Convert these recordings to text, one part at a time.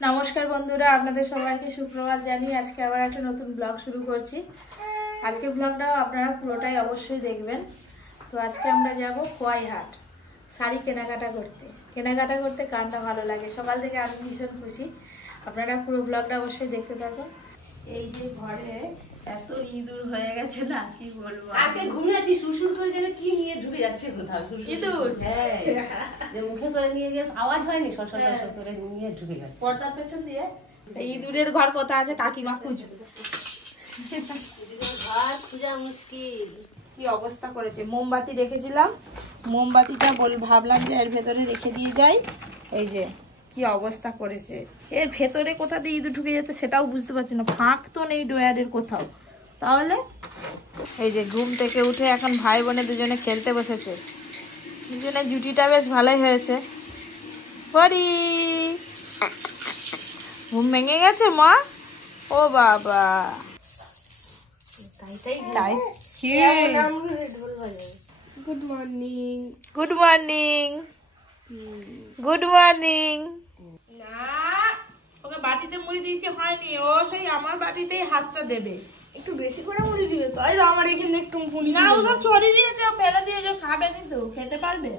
নমস্কার বন্ধুরা, আপনাদের সবাইকে সুপ্রভাত জানিয়ে আজকে আবার একটা নতুন ব্লগ শুরু করছি। আজকে ব্লগটাও আপনারা পুরোটাই অবশ্যই দেখবেন। তো আজকে আমরা যাব খোয়াইহাট শাড়ি কেনাকাটা করতে কারটা ভালো লাগে। সকাল থেকে আমি ভীষণ খুশি। আপনারা পুরো ব্লগটা অবশ্যই দেখতে থাকুন। এই যে ঘরে এত ইঁদুর হয়ে গেছে না, কি বলবো। আগে ঘুমিয়েছি, সুরসুর করে যেন কি নিয়ে ঢুকে যাচ্ছে কোথাও। ইঁদুর হ্যাঁ, যে মুখে করে নিয়ে গেছে, আওয়াজ হয়নি, সরসর করে নিয়ে ঢুকে যাচ্ছে পর্দার পেছন দিয়ে। ইঁদুরের ঘর কোথা আছে কাকিমা খুঁজবে। ঘর খোঁজা মুশকিল। কি অবস্থা করেছে। মোমবাতি রেখেছিলাম, মোমবাতিটা ভাবলাম যে এর ভেতরে রেখে দিয়ে যাই। এই যে কি অবস্থা করেছে। এর ভেতরে কোথা দিয়ে ইঁদুর ঢুকে যাচ্ছে সেটাও বুঝতে পারছি না। ফাঁক তো নেই ড্রয়ারের কোথাও। তাহলে এই যে ঘুম থেকে উঠে এখন ভাই বোনে দুজনে খেলতে বসেছে। দুজনে জুটিটা বেশ ভালোই হয়েছে। পরি ঘুম ভেঙে গেছে মা? ও বাবা, good morning. Good morning, good morning. না, ওকে বাটিতে মুড়ি দিয়েছে হয়নি, ও সেই আমার বাটিতেই হাতটা দেবে। একটু বেশি করে মুড়ি দিবে, তাই আমার এখানে একটু মুড়ি না, ও সব ছড়িয়ে দিয়েছে, ফেলে দিয়েছে, খাবে নি তো, খেতে পারবে।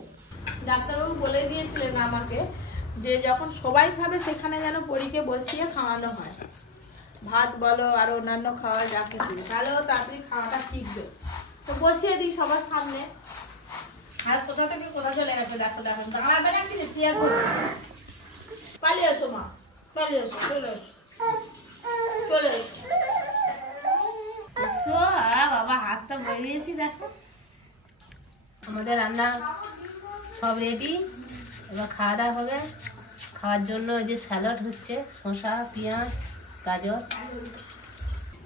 ডাক্তারবাবু বলে দিয়েছিলেন আমাকে যে যখন সবাই খাবে সেখানে যেন পরীকে বসিয়ে খাওয়ানো হয়। ভাত বলো আর অন্যান্য খাওয়া যা কিছু, তাহলে ও তাড়াতাড়ি খাওয়াটা শিখবে। তো বসিয়ে দিই সবার সামনে। আর কোথা থেকে কোথা চলে গেছে দেখো দেখো, দাঁড়াবে না কিছু, চেয়ার করবে। পালিয়ে এসো মা, পালিয়ে এসো, চলে এসো, চলে এসো। বাবা হাতটা বেরিয়েছি দেখো। আমাদের রান্না সব রেডি, এবার খাওয়া দাওয়া হবে। খাওয়ার জন্য ওই যে স্যালাড হচ্ছে, শসা, পেঁয়াজ, গাজর।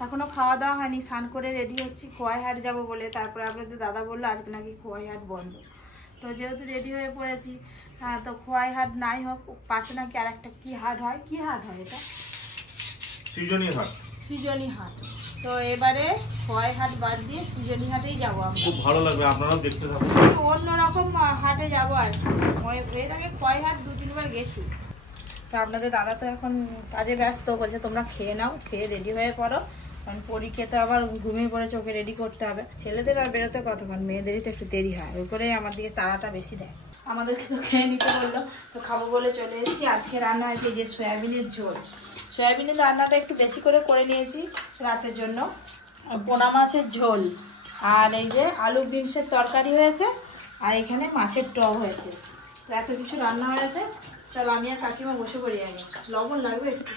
এখনো খাওয়া দাওয়া হয়নি, স্নান করে রেডি হচ্ছি খোয়াইহাট যাব বলে। তারপরে আপনাদের দাদা বললো আজকে নাকি খোয়াইহাট বন্ধ। তো যেহেতু রেডি হয়ে পড়েছি, তো খোয়াইহাট নাই হোক, পাশে নাকি আর একটা কি হাট হয়, কি হাট হয় এটা? সৃজনী হাট। সৃজনী হাট। তো এবারে খোয়াইহাট বাদ দিয়ে সৃজনী হাটেই যাবো আমরা। খুব ভালো লাগবে, আপনারাও দেখতে থাকুন। অন্যরকম হাটে যাবো আর এর আগে খোয়াইহাট 2-3 বার গেছি। তো আপনাদের দাদা তো এখন কাজে ব্যস্ত, বলছে তোমরা খেয়ে নাও, খেয়ে রেডি হয়ে পড়ো, কারণ পরীক্ষা তো আবার ঘুমিয়ে পড়েছে, ওকে রেডি করতে হবে। ছেলেদের আর বেরোতে কতক্ষণ, মেয়েদেরই তো একটু দেরি হয়, ওই করে আমার দিকে তাড়াটা বেশি দেয়। আমাদেরকে তো খেয়ে নিতে বললো, তো খাবো বলে চলে এসেছি। আজকে রান্না হয়েছে যে সয়াবিনের ঝোল। সয়াবিনের রান্নাটা একটু বেশি করে নিয়েছি রাতের জন্য। পোনা মাছের ঝোল, আর এই যে আলু বিনসের তরকারি হয়েছে, আর এখানে মাছের টক হয়েছে। এত কিছু রান্না হয়েছে। চলো আমি আর কাকিমা বসে পড়ি। আগে লবণ লাগবে একটু।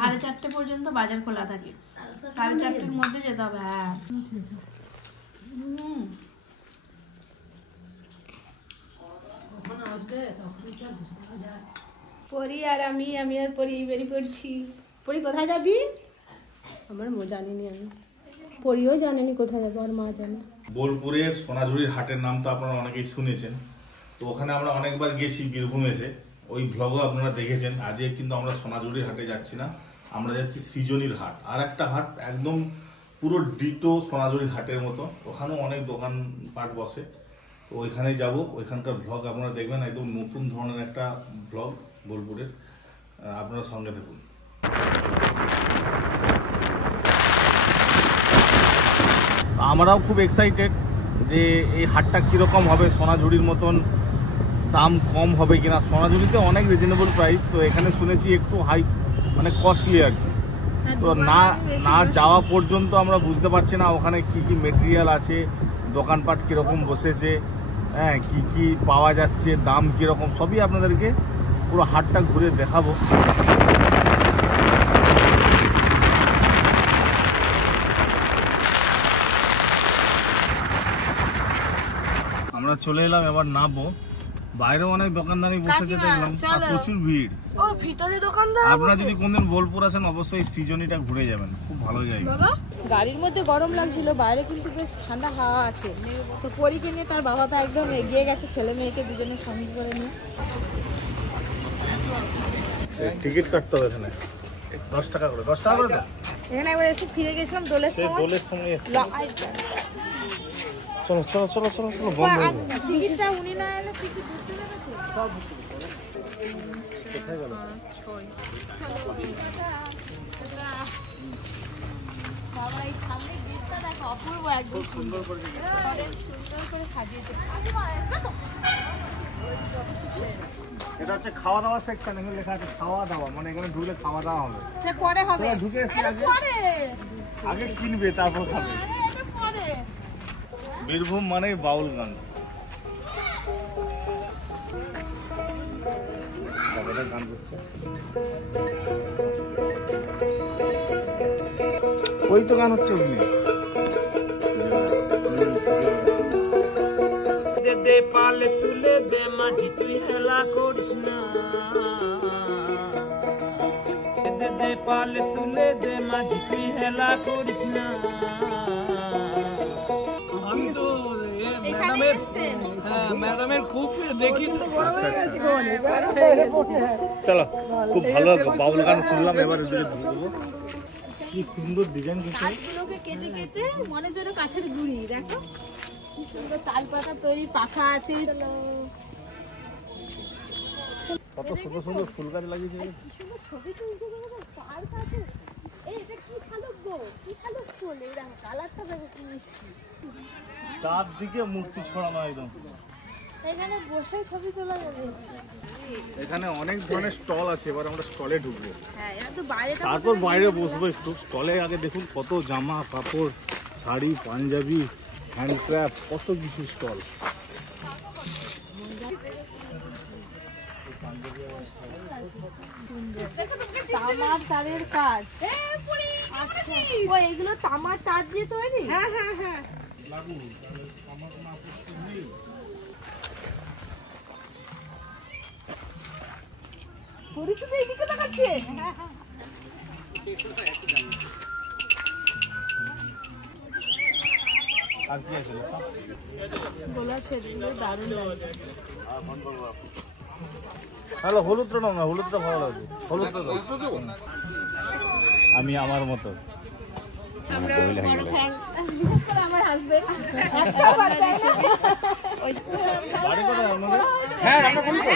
4:30 পর্যন্ত বাজার খোলা থাকে, 4:30-র মধ্যে যেতে হবে। হ্যাঁ, পরি আর আমি আর পরি বেরিয়ে পড়ছি। পরি কোথায় যাবি? আমার জানিনি, আমি পরিও জানেনি কোথায় যাবো, আর মা জানে। বোলপুরের সোনাঝুরির হাটের নাম তো আপনারা অনেকেই শুনেছেন। তো ওখানে আমরা অনেকবার গেছি, বীরভূম এসে ওই ভ্লগও আপনারা দেখেছেন। আজকে কিন্তু আমরা সোনাঝুরির হাটে যাচ্ছি না, আমরা যাচ্ছি সৃজনীর হাট। আর একটা হাট একদম পুরো ডিটো সোনাঝুরির হাটের মতো, ওখানেও অনেক দোকানপাট বসে। তো ওইখানেই যাব, ওইখানকার ভ্লগ আপনারা দেখবেন। একদম নতুন ধরনের একটা ভ্লগ বোলপুরের, আপনারা সঙ্গে থাকুন। আমরাও খুব এক্সাইটেড যে এই হাটটা কীরকম হবে, সোনাঝুরির মতন দাম কম হবে কিনা। সোনাঝুরিতে অনেক রিজনেবল প্রাইস, তো এখানে শুনেছি একটু হাই, মানে কস্টলি আর কি। তো না যাওয়া পর্যন্ত আমরা বুঝতে পারছি না ওখানে কি কি মেটেরিয়াল আছে, দোকানপাট কীরকম বসেছে, হ্যাঁ কি কি পাওয়া যাচ্ছে, দাম কীরকম, সবই আপনাদেরকে পুরো হাটটা ঘুরে দেখাবো। আমরা চলে এলাম, এবার নামবো। বাইরে অনেক দোকানদারি বসেছে দেখলাম, আর প্রচুর ভিড়। ও ভিতরে দোকানদার। আপনারা যদি কোনদিন বোলপুর আসেন অবশ্যই সৃজনীটা ঘুরে যাবেন, খুব ভালো জায়গা। গাড়ির মধ্যে গরম লাগছিল, বাইরে কিন্তু বেশ ঠান্ডা হাওয়া আছে। তো পরীকে নিয়ে তার বাবা তো একদম এগিয়ে গেছে, ছেলে মেয়েকে দুজনে সঙ্গে করে নিয়ে। টিকিট কাটতে হবে এখানে 10 টাকা করে, 10 টাকা করে তো। এখানে একবার এসে ফিরে গেছিলাম দোলের সময়। দোলের সময় চলো চলো চলো চলো চলো, বন্ধ হয়ে গেল। টিকিটটা উনি না এলে টিকিট ঢুকতে দেবে তো? কোথায় গেল? সবাই সামনে গেটটা দেখো, অপূর্ব একদম সুন্দর করে সাজিয়েছে। এটা হচ্ছে খাওয়া দাওয়া সেকশন, এখানে লেখা আছে খাওয়া দাওয়া, মানে এখানে ঢুকলে খাওয়া দাওয়া হবে। সে পরে হবে, তোরা ঢুকে এসে আগে কিনবে তারপর খাবে। বীরভূম মানে বাউল গান। গান করছে ওই তো গান হচ্ছে ওখানে। দে পালে তুলে দে মাঝি তুই হেলা করিস না, দে পালে তুলে দে মাঝি তুই হেলা করিস না। আমি তো ম্যাডামের খুব দেখি। চলো, খুব ভালো বাউল গান শুনলাম, এবার কি সুন্দর ডিজাইন। কাঠগুলোকে কেটে কেটে মনে যেন কাঠের গুঁড়ি, দেখো কি সুন্দর তাল পাতা তৈরি, পাখা আছে, কত সুন্দর সুন্দর ফুল গাছ লাগিয়েছে। ছবি তুলছে তার কাছে। এটা কি শালুক গো, কি শালুক ফুল, এই দেখো কালারটা দেখো কি মিষ্টি। চারদিকে মূর্তি ছড়ানো একদম। এখানে বসে ছবি তোলা যাবে। এখানে অনেক ধরনের স্টল আছে, এবার আমরা স্টলে ঢুকবো। হ্যাঁ, এটা তো বাইরে, তারপর বাইরে বসবো একটু। স্টলে আগে দেখুন কত জামা কাপড়, শাড়ি, পাঞ্জাবি, হ্যান্ডক্রাফট, কত কিছু স্টল। তামার তারের কাজ। ও এগুলো তামার তার দিয়ে তৈরি? হ্যাঁ হ্যাঁ হ্যাঁ। পরিচিত এইদিকে দেখাচ্ছে। আর কি আছে? গোলাপ সেটগুলো দারুণ লাগছে। হ্যালো, হলুদটা নাও না, হলুদটা ভালো লাগবে। হলুদটা দাও। আমি আমার মতো। আমরা বড় ফ্যান, বিশেষ করে আমার হাজবেন্ড। একটা বার তাই না? বাড়ি কোথায় আপনাদের? হ্যাঁ, রান্না করি তো।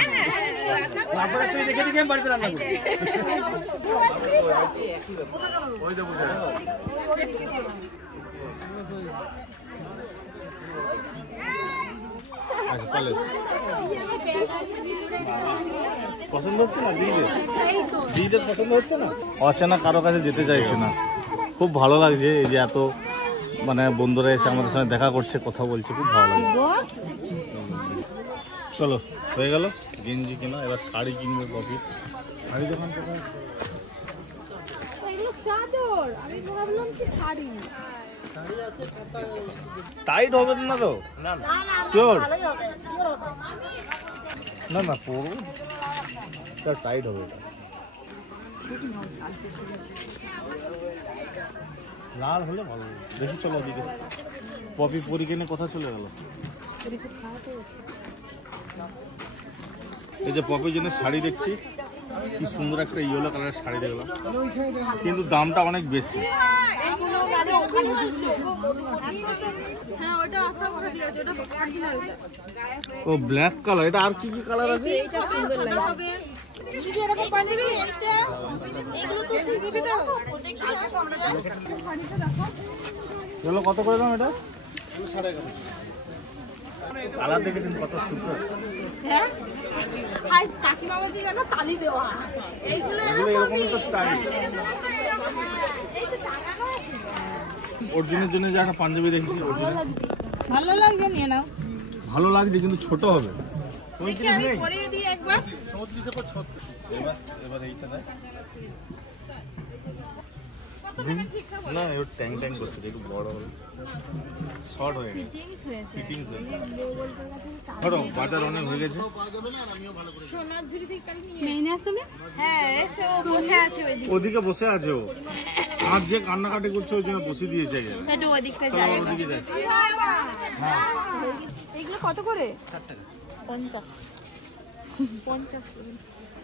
আপনারা তো দেখে দেখে আমি বাড়িতে রান্না করি। ওই দেবো যা। আচ্ছা, তাহলে পছন্দ হচ্ছে না দিদিদের পছন্দ হচ্ছে না? অচেনা কারো কাছে যেতে চাইছে না। খুব ভালো লাগছে এই যে এত মানে বন্ধুরা এসে আমাদের সঙ্গে দেখা করছে, কথা বলছে, খুব ভালো লাগছে। চলো, হয়ে গেল গেঞ্জি কেনা, এবার শাড়ি কিনবে। কপি শাড়ি দোকান কোথায়? এগুলো চাদর, আমি ভাবলাম কি শাড়ি। টাইট হবে না তো? না না, শিওর না না, পরবো তার টাইট হবে। লাল হলে ভালো। দেখি চলো ওদিকে। পপি পরীকে নিয়ে কথা চলে গেল। এই যে পপির জন্য শাড়ি দেখছি, কি সুন্দর একটা ইয়েলো কালারের শাড়ি দেখলাম, কিন্তু দামটা অনেক বেশি। ও ব্ল্যাক কালার, এটা আর কি কি কালার আছে? চলো, কত করে দাম এটা? কালার দেখেছেন কত সুন্দর। হ্যাঁ, কাকিমা বলছি যেন তালি দেওয়া। এগুলো এরকমই তো স্টাইল। অর্জুনের জন্য যে একটা পাঞ্জাবি দেখছি, ভালো লাগছে, নিয়ে নাও। ভালো লাগছে কিন্তু ছোট হবে। আমি পরিয়ে দিই একবার। এবার এইটা দেয় না, এর ট্যাং ট্যাং করছে, একটু বড় হবে, শর্ট হয়ে গেছে, ফিটিংস হয়েছে। ধরো বাজার অনেক হয়ে গেছে। সোনার ঝুড়ি থেকে কাল নিয়ে আসলে। হ্যাঁ, এসে ও বসে আছে ওইদিকে। ওদিকে বসে আছে ও, আর যে কান্নাকাটি করছে ওই জন্য বসে দিয়েছে। একটু ওদিকটা চলো যাই। ওদিকে যাই। এগুলো কত করে? 4 টাকা। 50 50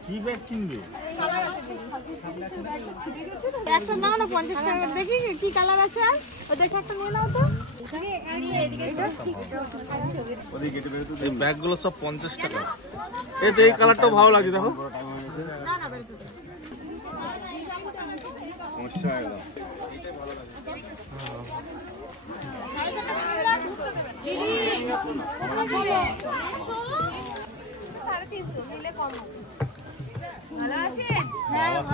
কি ব্যাগ কিনবে? একটা নাও না 50 টাকা দেখি কি কালার আছে আর ও দেখে একটা নিয়ে নাও তো এই ব্যাগগুলো সব 50 টাকা। এই তো এই কালারটাও ভালো লাগছে দেখো। না না বের করো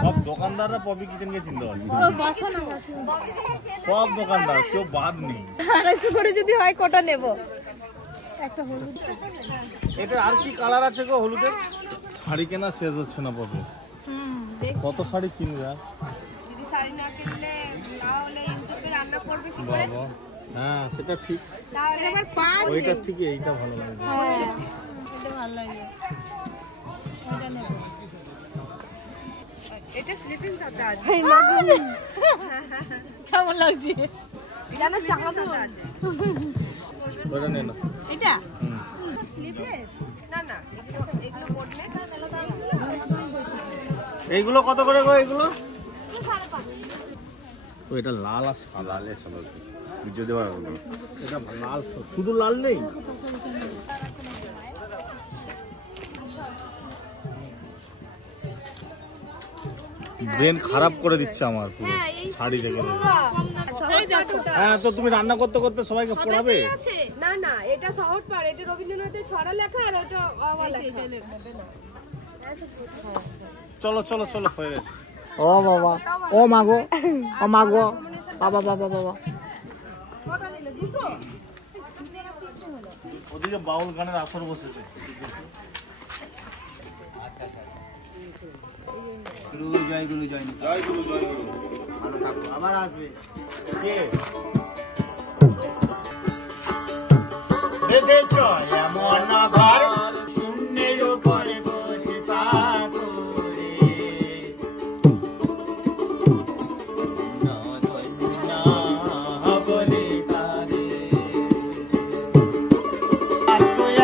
সব দোকানদাররা পপি কিচেনকে চিনতে পারে, সব দোকানদার কেউ বাদ নেই। 250 করে যদি হয় কটা নেব একটা হলুদ এটা আর কি কালার আছে গো হলুদের? শাড়ি কেনা শেষ হচ্ছে না পপি। কত শাড়ি কিনবে আর? যদি শাড়ি না কিনলে তাহলে ইউটিউবে রান্না করবে কি করে? বাবা হ্যাঁ সেটা ঠিক, তাহলে আবার পার ওইটার থেকে এইটা ভালো লাগে। এটা ভালো লাগে, এটা নেব। এটা স্লিপিং সাথে আছে কেমন লাগছে জানো? চাকা তো আছে ওইটা নে না। এটা স্লিপলেস না না এগুলো পড়লে এইগুলো কত করে গো? এইগুলো ও এটা লাল আর সাদা। লালে সাদা বুঝে দেওয়া হলো। এটা লাল, শুধু লাল নেই। ব্রেন খারাপ করে দিচ্ছে আমার পুরো শাড়ি দেখে। হ্যাঁ তো তুমি রান্না করতে করতে সবাইকে পড়াবে? না না এটা শহর পার, এটা রবীন্দ্রনাথের ছড়া লেখা আর ওটা আমার লেখা। চলো চলো চলো হয়ে গেছে। ও বাবা, ও মাগো, ও মাগো, বাবা বাবা বাবা। ওদিকে বাউল গানের আসর বসেছে। জয় গুরু জয় গুরু জয় গুরু জয় গুরু। ভালো থাকো, আবার আসবে। কে? বেঁধেছ এমন ঘর শূন্যের উপরে বসে পাথরে। বলে তারে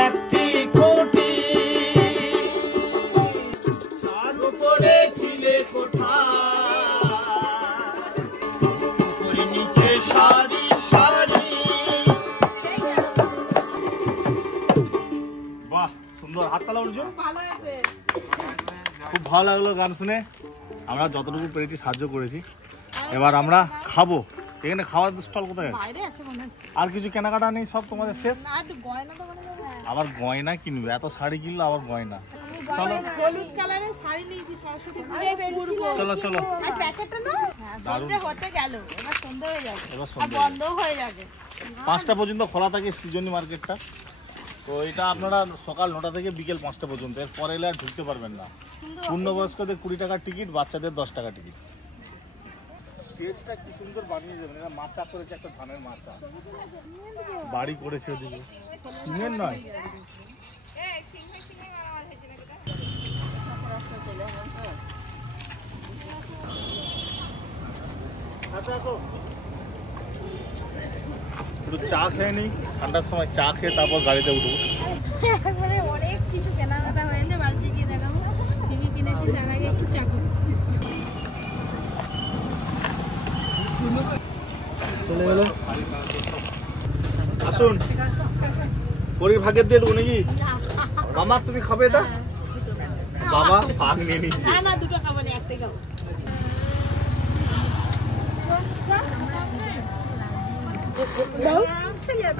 একটি কোটি তার উপরে ছিলে কোঠা, উপরে নিচে সারি সারি। বাহ সুন্দর, হাততালা অর্জুন। ভালো আছে খুব ভালো লাগলো গান শুনে। আমরা যতটুকু পেরেছি সাহায্য করেছি। এবার আমরা খাবো। এখানে খাওয়ার স্টল কোথায় আছে? বাইরে আছে মনে হচ্ছে আর কিছু কেনাকাটা নেই, সব তোমাদের শেষ? না একটু গয়না তো মানে আবার গয়না কিনবে? এত শাড়ি কিনলো আবার গয়না। চলো হলুদ কালারের শাড়ি নিয়েছি সরস্বতী পূজায় পরবো। চলো চলো। আর প্যাকেটটা না সন্ধে হতে গেল, এবার সন্ধে হয়ে যাবে এবার আর সন্ধ্যে বন্ধ হয়ে যাবে। 5টা পর্যন্ত খোলা থাকে সৃজনী মার্কেটটা। তো এটা আপনারা সকাল 9টা থেকে বিকেল 5টা পর্যন্ত, এর পরে এলে আর ঢুকতে পারবেন না। পূর্ণবয়স্কদের 20 টাকার টিকিট, বাচ্চাদের 10 টাকা টিকিট। স্টেজটা কি সুন্দর বানিয়ে যাবেন। এরা মাচা করেছে, একটা ধানের মাচা বাড়ি করেছে ওদিকে। সিমেন্ট নয়, আচ্ছা আসো একটু চা খেয়ে নিই। ঠান্ডার সময় চা খেয়ে তারপর গাড়িতে উঠবো। মানে অনেক কিছু কেনাকাটা হয়েছে, বাড়িতে গিয়ে দেখাবো কি কি কিনেছি। তার আগে একটু চা খাবো। চলে গেল। আসুন পরির ভাগের দিয়ে দেবো নাকি? মামা তুমি খাবে এটা? বাবা ভাগ নিয়ে নিচ্ছে। না না দুটো খাবো না, একটাই খাবো।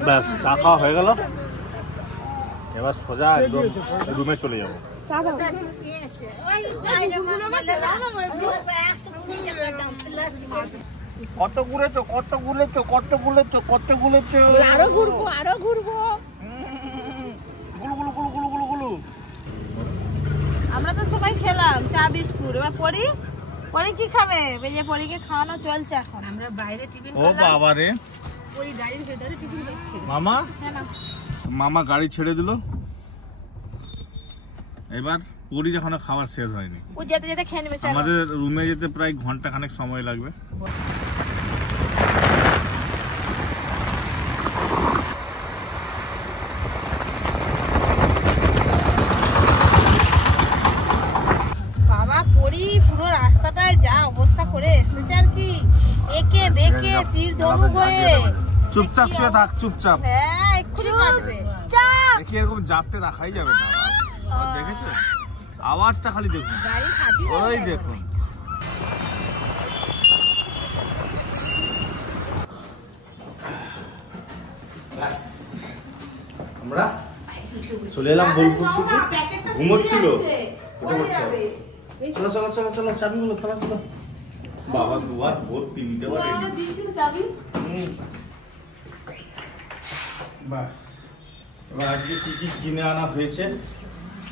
ব্যাস চা খাওয়া হয়ে গেল। এবার সোজা একদম রুমে চলে যাবো। কত ঘুরেছো, কত ঘুরেছো, কত ঘুরেছো, কত ঘুরেছো? আরো ঘুরবো, আরো ঘুরবো। গুলু গুলু গুলু গুলু গুলু গুলু। আমরা তো সবাই খেলাম চা বিস্কুট, এবার পরি পরি কি খাবে? বেজে পরিকে খাওয়ানো চলছে এখন। আমরা বাইরে টিফিন ও বাবা রে, ওই গাড়ির ভেতরে টিফিন করছি। মামা মামা গাড়ি ছেড়ে দিল। এবার পরি যখন খাবার শেষ হয়নি, ও যেতে যেতে খেয়ে নেবে। চলো আমাদের রুমে যেতে প্রায় ঘন্টা খানেক সময় লাগবে। থেকে তীর ধনুক হয়ে চুপচাপ শুয়ে থাক, চুপচাপ। হ্যাঁ এক্ষুনি কাটবে। দেখি এরকম জাপটে রাখাই যাবে না। দেখেছো আওয়াজটা খালি দেখুন, গাড়ি খাটি ওই দেখুন। আমরা চলে এলাম বোলপুর থেকে। ঘুমোচ্ছিল, উঠে পড়ছে। চলো চলো চলো চলো, চাবিগুলো তালা চলো। বাবা দুবার ভর্তি নিতে পারে। বাস, এবার আজকে কি কি কিনে আনা হয়েছে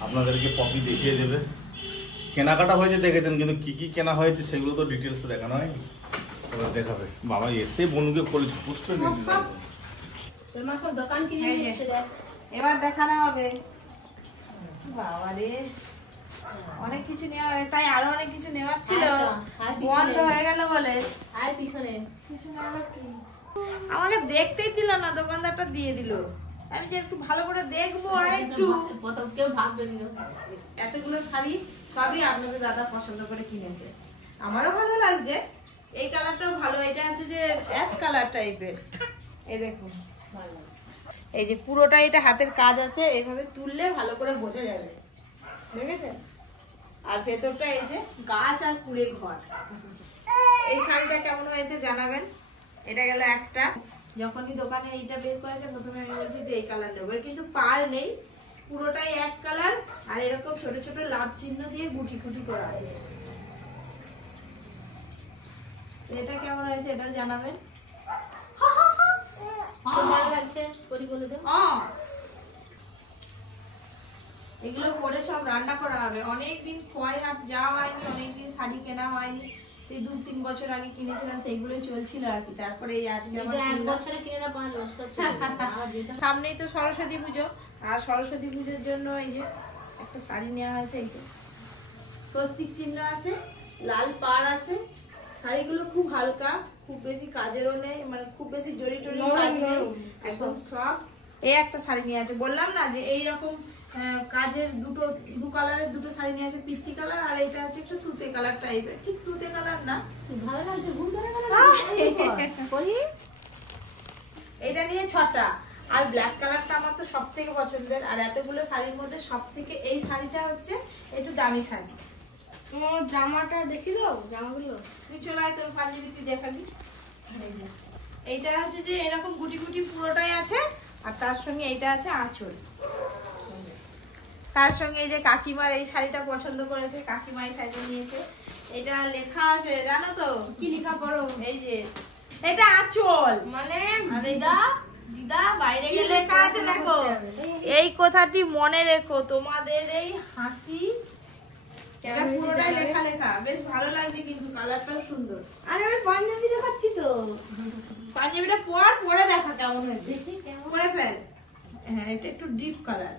আপনাদেরকে পপি দেখিয়ে দেবে। কেনাকাটা হয়েছে দেখেছেন, কিন্তু কি কি কেনা হয়েছে সেগুলো তো ডিটেলস দেখানো হয়নি। এবার দেখাবে। বাবা এতে বনুকে কলেজ পুষ্ট দোকান কিনে নিয়েছে দেখ। এবার দেখানো হবে। বাবা রে, অনেক কিছু নেওয়া হয়েছে, তাই আরো অনেক কিছু নেওয়ার ছিল, বন্ধ হয়ে গেল বলে। আর পিছনে আমাকে দেখতেই দিল না, দোকানদারটা দিয়ে দিল। আমি যে একটু ভালো করে দেখবো আর একটু। কেউ ভাববে না। এতগুলো শাড়ি সবই আপনাদের দাদা পছন্দ করে কিনেছে, আমারও ভালো লাগছে। এই কালারটাও ভালো, এটা হচ্ছে যে অ্যাশ কালার টাইপের। এই দেখুন, এই যে পুরোটা এটা হাতের কাজ আছে, এইভাবে তুললে ভালো করে বোঝা যাবে, দেখেছেন? আর ভেতরটা এই যে গাছ আর কুড়ে ঘর। এই শাড়িটা কেমন হয়েছে জানাবেন। এটা গেল একটা। যখনই দোকানে এইটা বের করেছে প্রথমে আমি বলছি যে এই কালার নেবো, কিন্তু পার নেই, পুরোটাই এক কালার। আর এরকম ছোট ছোট লাভ চিহ্ন দিয়ে গুটি গুটি করা হয়েছে। এটা কেমন হয়েছে এটাও জানাবেন। ভালো লাগছে করি বলে দাও। এগুলো করে সব রান্না করা হবে। অনেকদিন খোয়াই হাট যাওয়া হয়নি, অনেকদিন শাড়ি কেনা হয়নি। সেই 2-3 বছর আগে কিনেছিলাম, সেইগুলোই চলছিল আর কি। তারপরে এই আজকে এক বছরে কিনে না 5 বছর সামনেই তো সরস্বতী পুজো, আর সরস্বতী পুজোর জন্য এই যে একটা শাড়ি নেওয়া হয়েছে। এই যে স্বস্তিক চিহ্ন আছে, লাল পাড় আছে। শাড়িগুলো খুব হালকা, খুব বেশি কাজেরও নেই, মানে খুব বেশি জড়ি টড়ি কাজ নেই, একদম সফট। এই একটা শাড়ি নিয়ে আছে, বললাম না যে এইরকম কাজের দু কালারের দুটো শাড়ি নিয়ে আছে, পিত্তি কালার আর এটা হচ্ছে একটু তুতে কালার টাইপের। ঠিক তুতে কালার না, ভালো লাগছে। ঘুম ধরে গেল। এইটা নিয়ে 6টা। আর ব্ল্যাক কালারটা আমার তো সব থেকে পছন্দের। আর এতগুলো শাড়ির মধ্যে সব থেকে এই শাড়িটা হচ্ছে একটু দামি শাড়ি। তোমার জামাটা দেখি দাও, জামাগুলো তুই চলে আয়, তোর পাঞ্জাবিটি দেখাবি। এইটা হচ্ছে যে এরকম গুটি গুটি পুরোটাই আছে, আর তার সঙ্গে এইটা আছে আঁচল। তার সঙ্গে এই যে কাকিমার এই শাড়িটা পছন্দ করেছে, কাকিমা এই শাড়িটা নিয়েছে। এটা লেখা আছে জানো তো কি লেখা পড়ো? এই যে এটা আঁচল, মানে দিদা বাইরে কি লেখা আছে দেখো। এই কথাটি মনে রেখো, তোমাদের এই হাসি। এটা পুরোটাই লেখা লেখা, বেশ ভালো লাগছে, কিন্তু কালারটাও সুন্দর। আরে আমি পাঞ্জাবি দেখাচ্ছি তো। পাঞ্জাবিটা পরে দেখা কেমন হয়েছে, পরে ফেল। হ্যাঁ, এটা একটু ডিপ কালার,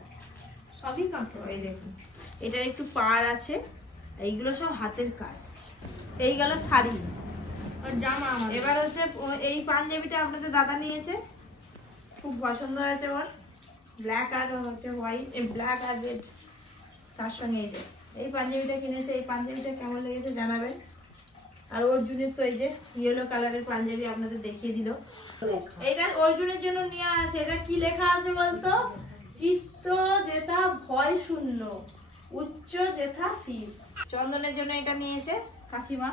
সবই কাঁচা। এই দেখুন, এটার একটু পাড় আছে। এইগুলো সব হাতের কাজ। এই গেল শাড়ি আর জামা। এবার হচ্ছে এই পাঞ্জাবিটা আপনাদের দাদা নিয়েছে, খুব পছন্দ হয়েছে ওর। ব্ল্যাক আর হচ্ছে হোয়াইট, ব্ল্যাক আর রেড তার সঙ্গে। এই যে এই পাঞ্জাবিটা কিনেছে, এই পাঞ্জাবিটা কেমন লেগেছে জানাবেন। আর অর্জুনের তো এই যে ইয়েলো কালারের পাঞ্জাবি আপনাদের দেখিয়ে দিল। এটা অর্জুনের জন্য নিয়ে আছে। এটা কি লেখা আছে বলতো? চিত্ত যেথা ভয় শূন্য, উচ্চ যেথা শির। চন্দনের জন্য এটা নিয়েছে কাকিমা,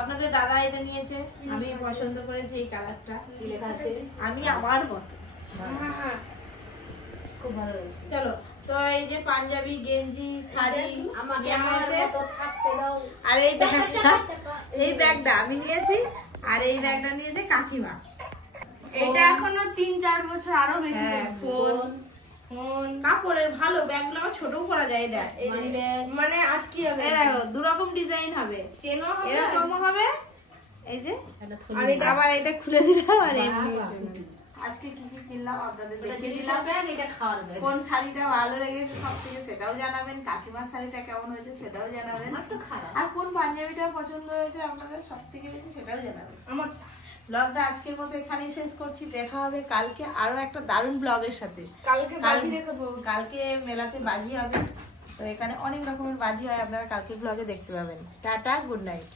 আপনাদের দাদা এটা নিয়েছে। আমি পছন্দ করেছি এই কালারটা। আমি আমার মতো খুব ভালো লাগছে। চলো, তো এই যে পাঞ্জাবি, গেঞ্জি, শাড়ি আমাকে আমার আমার মতো থাকতে দাও। আর এই ব্যাগটা আমি নিয়েছি, আর এই ব্যাগটা নিয়েছে কাকিমা। এটা এখনো 3-4 বছর আরো বেশি। ফোন কাপড়ের ভালো ব্যাগগুলো আমার ছোটও করা যায়। দেখ মানে আজ কি হবে, দেখো 2 রকম ডিজাইন হবে, চেনও হবে, এরকমও হবে। এই যে আর এটা আবার এটা খুলে দিলাম। আর আজকে কি কি কিনলাম আপনাদের দেখিয়ে দিলাম। এটা খাওয়ার ব্যাগ। কোন শাড়িটা ভালো লেগেছে সব থেকে সেটাও জানাবেন, কাকিমার শাড়িটা কেমন হয়েছে সেটাও জানাবেন, আর কোন পাঞ্জাবিটা পছন্দ হয়েছে আপনাদের সব থেকে বেশি সেটাও জানাবেন। আমার ব্লগটা আজকের মতো এখানেই শেষ করছি। দেখা হবে কালকে আরো একটা দারুণ ব্লগের সাথে। কালকে বাজি দেখাবো। কালকে মেলাতে বাজি হবে, তো এখানে অনেক রকমের বাজি হয়, আপনারা কালকে ব্লগে দেখতে পাবেন। Tata, good night.